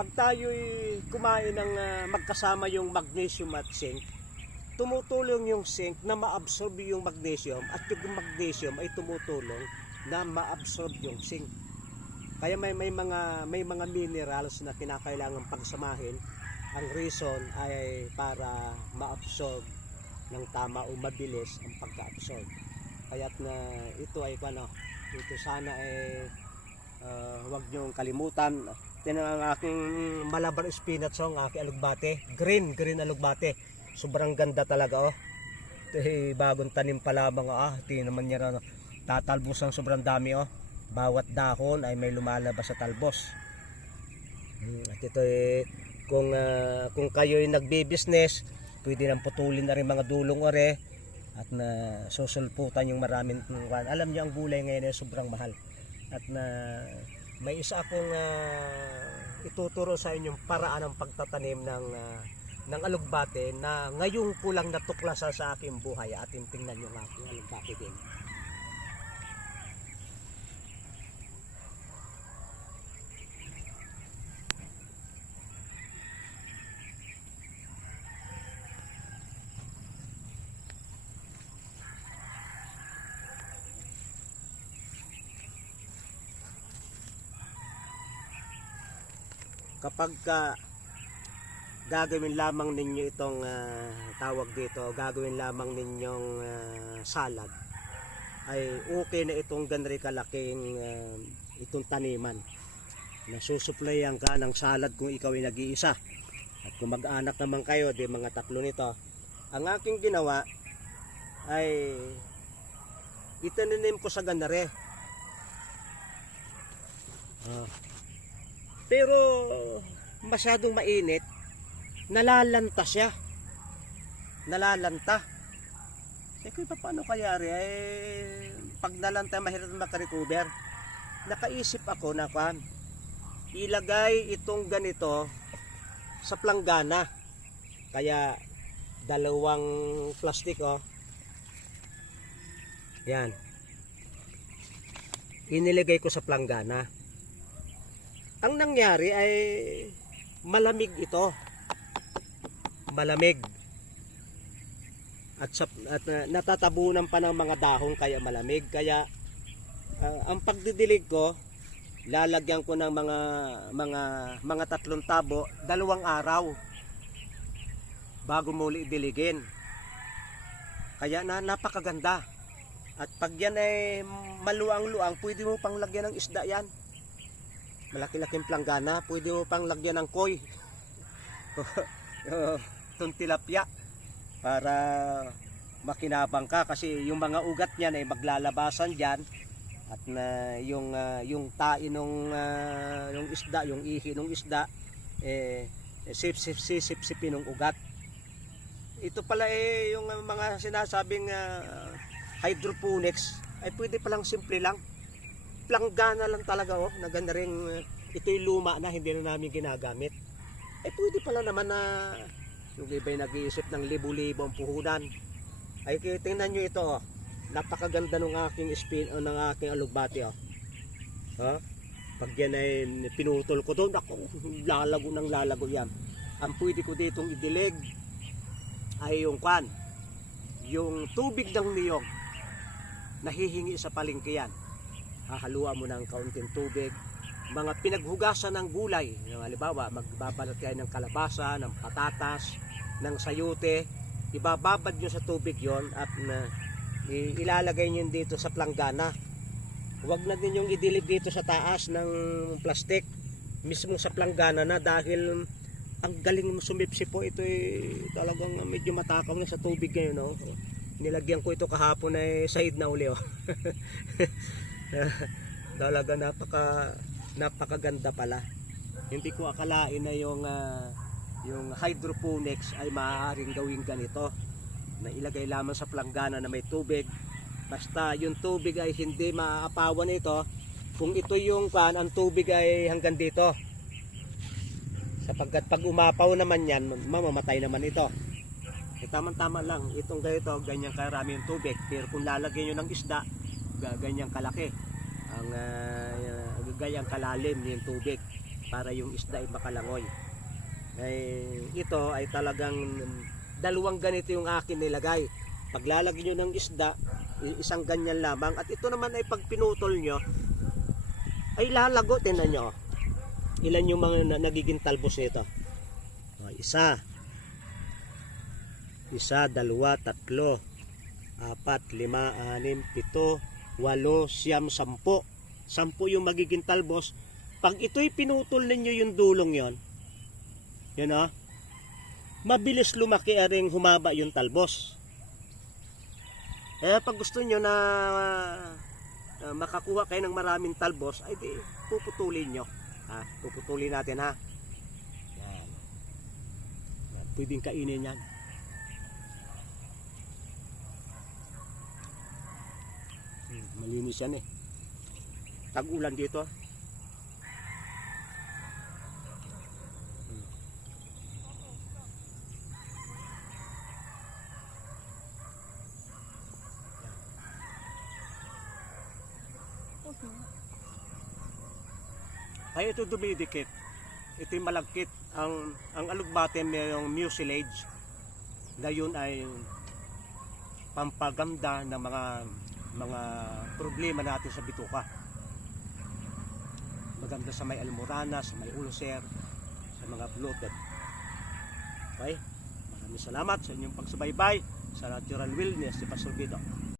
pag tayo'y kumain ng magkasama yung magnesium at zinc, tumutulong yung zinc na ma-absorb yung magnesium at yung magnesium ay tumutulong na ma-absorb yung zinc. Kaya may mga minerals na kinakailangan pagsamahin. Ang reason ay para ma-absorb ng tama o mabilis ang pagka-absorb. Kaya't na ito ay ito sana ay huwag niyong kalimutan. Tinan ang aking Malabar spinach, ang aking alugbate, green alugbate. Sobrang ganda talaga Ito ay bagong tanim pa lamang tingnan naman niya tatalbos ng sobrang dami Bawat dahon ay may lumalabas sa talbos. At ito ay kung kayo ay nagbi-business, pwede nang putulin na rin mga dulong at na susulputan yung maraming alam niyo ang gulay ngayon ay sobrang mahal. At na may isa akong ituturo sa inyong paraan ng pagtatanim ng alugbate na ngayon ko lang natuklasan sa aking buhay. Ating tingnan yung aking alugbate din. Kapag gagawin lamang ninyo itong tawag dito, gagawin lamang ninyong salad, ay okay na itong ganri kalaking itong taniman na susuplayan ka ng salad kung ikaw ay nag-iisa. At kung mag-anak naman kayo, di mga 3 nito. Ang aking ginawa ay itinanim ko sa ganare. Pero masyadong mainit, nalalanta siya. Nalalanta. Kasi paano kaya pag nalanta mahirap makarecover. Nakaisip ako na ilagay itong ganito sa planggana. Kaya 2 plastic Yan. Iniligay ko sa planggana. Ang nangyari ay malamig ito. Malamig. At natatabunan pa ng mga dahon kaya malamig. Kaya ang pagdidilig ko, lalagyan ko ng mga 3 tabo, 2 araw bago muli idiligin. Kaya napakaganda. At pag yan ay maluang-luang, pwede mo pang lagyan ng isda yan. Malaki-laking planggana, pwede mo pang lagyan ng koi. Itong tilapia para makinabang ka kasi yung mga ugat niyan ay maglalabasan diyan at na yung tae nung yung isda, yung ihi ng isda sip-sipin ng ugat. Ito pala yung mga sinasabing hydroponics ay pwede palang simple lang. Planggana lang talaga na ganda rin. Ito'y luma na hindi na namin ginagamit. Pwede pala naman na yung iba'y nag-iisip ng libo-libo ang puhunan. Ay tingnan nyo ito napakaganda ng aking ng aking alugbate Pag yan ay pinutol ko doon, lalago yan. Ang pwede ko ditong idilig ay yung yung tubig ng niyog nahihingi sa palengke yan. Hahaluan mo ng kaunting tubig, mga pinaghugasan ng gulay, halimbawa magbabalat kayo ng kalabasa, ng patatas, ng sayute, ibababad nyo sa tubig yon at ilalagay nyo dito sa planggana. Huwag na din yung idilig dito sa taas ng plastic, mismo sa planggana na, dahil ang galing sumipsip po. Ito talagang medyo matakaw na sa tubig ngayon Nilagyan ko ito kahapon ay side na uli Talaga napakaganda pala. Hindi ko akalain na yung hydroponics ay maaaring gawing ganito, na ilagay lamang sa planggana na may tubig. Basta yung tubig ay hindi maaapawan ito. Kung ito yung ang tubig ay hanggang dito, sapagkat pag umapaw naman yan, mamamatay naman ito. Tama-tama lang itong ganyan karami yung tubig. Pero kung lalagyan nyo ng isda, ganyang kalaki ang ganyang kalalim yung tubig. para yung isda ay makalangoy. Ito ay talagang dalawang ganito yung akin nilagay. Paglalagay nyo ng isda, isang ganyan lamang. At ito naman ay pag pinutol nyo, ay lalago. Tingnan nyo. Ilan yung mga nagiging talbos nito? Isa, dalawa, tatlo, 4, 5, 6, 7, 8, 9, 10. 10 yung magiging talbos. Pag ito'y pinutol ninyo yung dulong yon, yun o, mabilis lumaki aring humaba yung talbos. Pag gusto nyo na makakuha kayo ng maraming talbos, ay di, puputulin nyo. Puputulin natin ha. Yan. Pwedeng kainin yan. Malinis yan eh. Tag-ulan dito. Ay ito dumidikit. Ito yung malagkit. Ang alugbate mayroong mucilage na yun ay pampaganda ng mga problema natin sa bituka. Maganda sa may almorana, sa may ulcer, sa mga bloated. Okay? Maraming salamat sa inyong pagsubaybay sa Natural Wellness ni Pastor Guido.